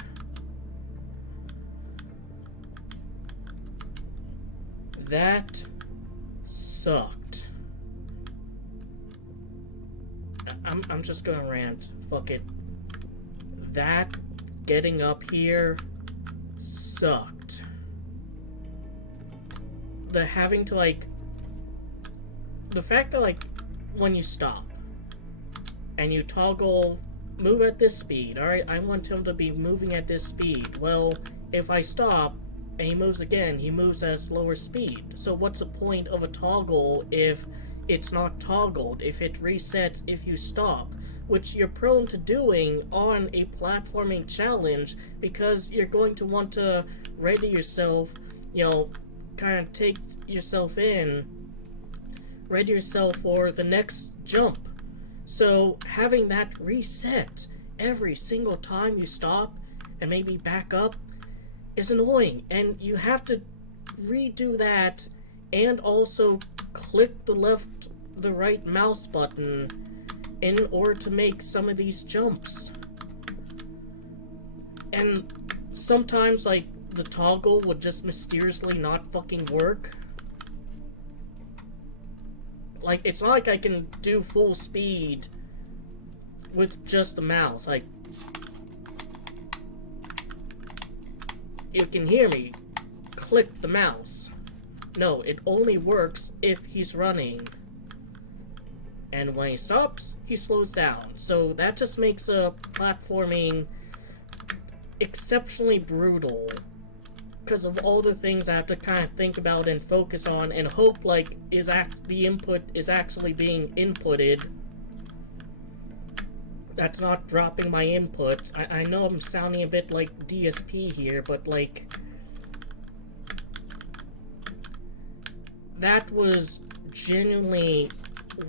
That sucked. I'm just gonna rant. Fuck it. That getting up here sucked. The having to, like, the fact that, like, when you stop and you toggle move at this speed, alright, I want him to be moving at this speed. Well, if I stop and he moves again, he moves at a slower speed. So what's the point of a toggle if it's not toggled, if it resets if you stop, which you're prone to doing on a platforming challenge, because you're going to want to ready yourself, you know, kind of take yourself in, ready yourself for the next jump. So having that reset every single time you stop and maybe back up is annoying, and you have to redo that and also click the right mouse button in order to make some of these jumps. And sometimes, like, the toggle would just mysteriously not fucking work. Like, it's not like I can do full speed with just the mouse. Like, you can hear me click the mouse. No, it only works if he's running. And when he stops, he slows down. So that just makes platforming exceptionally brutal, because of all the things I have to kind of think about and focus on and hope, like, the input is actually being inputted. That's not dropping my inputs. I know I'm sounding a bit like DSP here, but, like, that was genuinely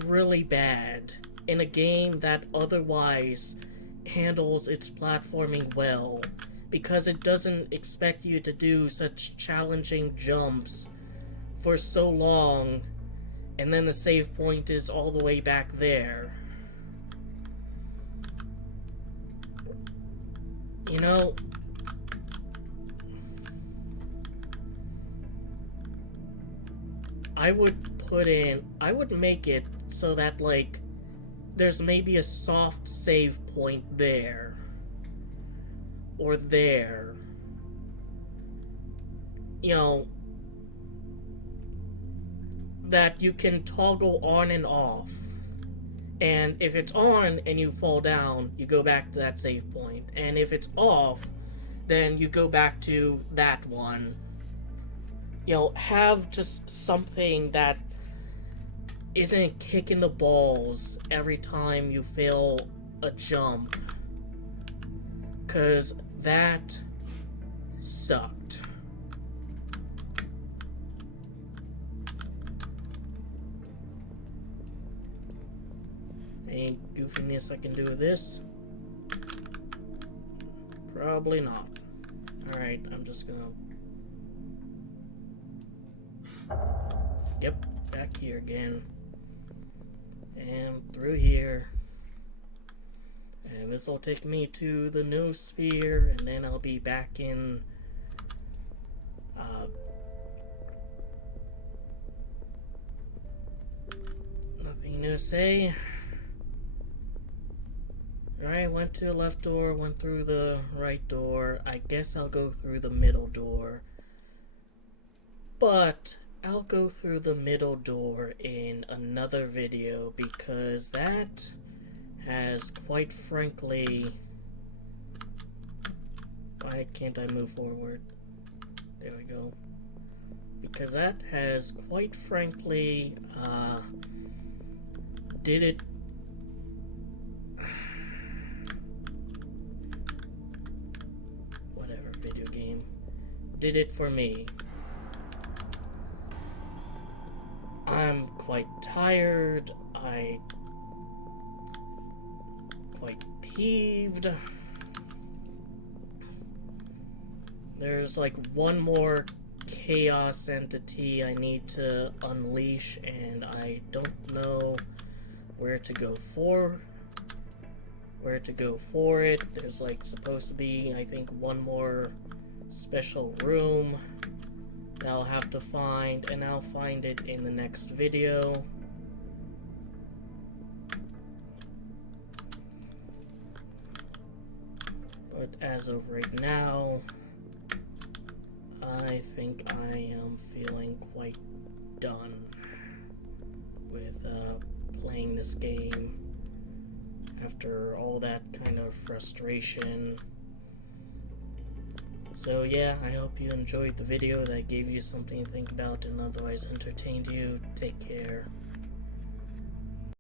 really bad in a game that otherwise handles its platforming well, because it doesn't expect you to do such challenging jumps for so long, and then the save point is all the way back there. You know, I would make it so that, like, there's maybe a soft save point there, or there. You know, that you can toggle on and off. And if it's on and you fall down, you go back to that save point. And if it's off, then you go back to that one. You know, have just something that isn't kicking the balls every time you fail a jump. Because that sucked. Any goofiness I can do with this? Probably not. Alright, I'm just gonna... Yep, back here again. And through here. And this will take me to the new sphere, and then I'll be back in... nothing to say. Alright, went to the left door, went through the right door. I guess I'll go through the middle door. But I'll go through the middle door in another video because that has, quite frankly... Why can't I move forward? There we go. Because that has, quite frankly, did it... Whatever, video game. Did it for me. I'm quite tired. I'm quite peeved. There's like one more chaos entity I need to unleash, and I don't know where to go for it. There's like supposed to be, I think, one more special room that I'll have to find, and I'll find it in the next video. But as of right now, I think I am feeling quite done with playing this game after all that kind of frustration. So yeah, I hope you enjoyed the video, that gave you something to think about and otherwise entertained you. Take care.